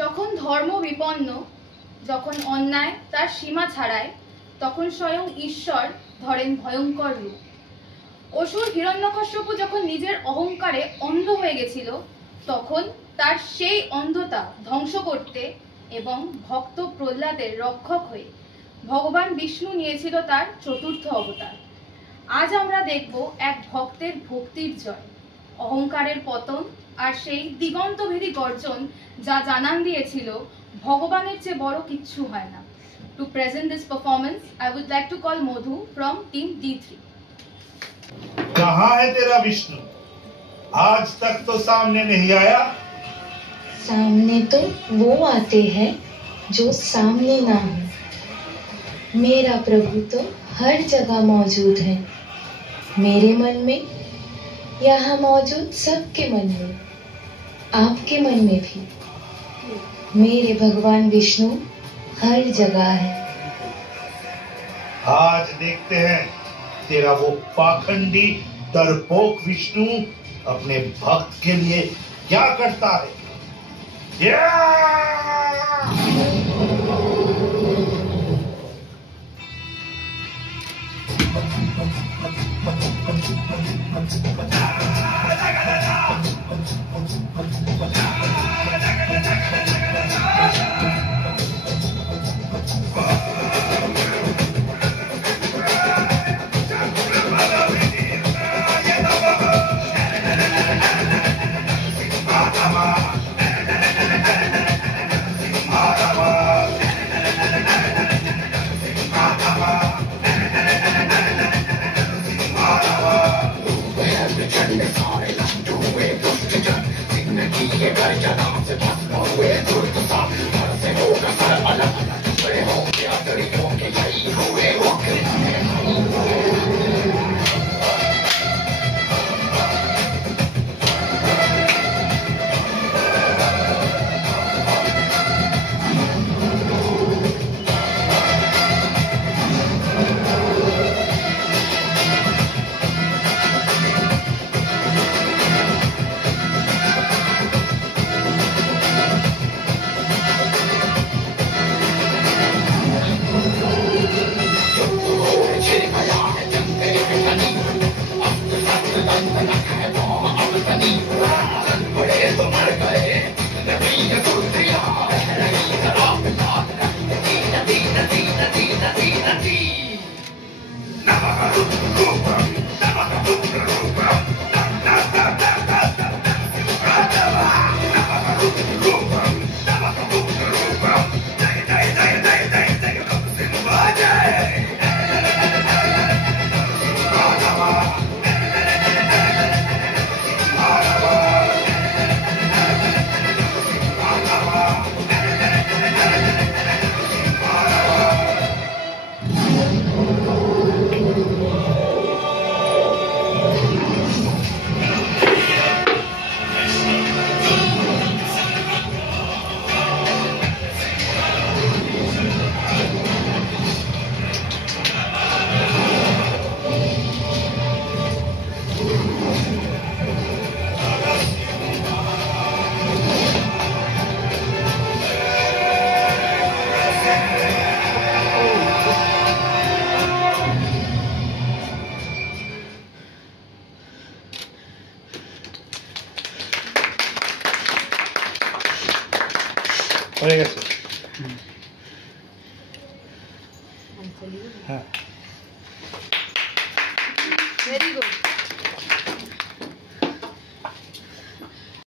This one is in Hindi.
যখন ধর্ম বিপন্ন, যখন অন্যায় তার সীমা ছাড়ায়, তখন স্বয়ং ঈশ্বর ধরেন ভয়ঙ্কর রূপ। অসুর হিরণ্যকশ্যপু যখন নিজের অহংকারে অন্ধ হয়ে গেছিল, তখন তার সেই অন্ধতা ধ্বংস করতে এবং ভক্ত প্রহ্লাদের রক্ষক হয়ে ভগবান বিষ্ণু নিয়েছিল তার চতুর্থ অবতার। আজ আমরা দেখব এক ভক্তের ভক্তির জয়, অহংকারের পতন আর সেই দিগন্তভেদী গর্জন যা জানান দিয়েছিল ভগবানের চেয়ে বড় কিচ্ছু হয় না। To present this performance, I would like to call Modhu from team D3. कहाँ है तेरा विष्णु? आज तक तो सामने नहीं आया। सामने तो वो आते हैं जो सामने ना हो। मेरा प्रभु तो हर जगह मौजूद है, मेरे मन में, यहाँ मौजूद सबके मन में, आपके मन में भी। मेरे भगवान विष्णु हर जगह है। आज देखते हैं तेरा वो पाखंडी डरपोक विष्णु अपने भक्त के लिए क्या करता है। হয়ে গেছে। হ্যাঁ, Very good.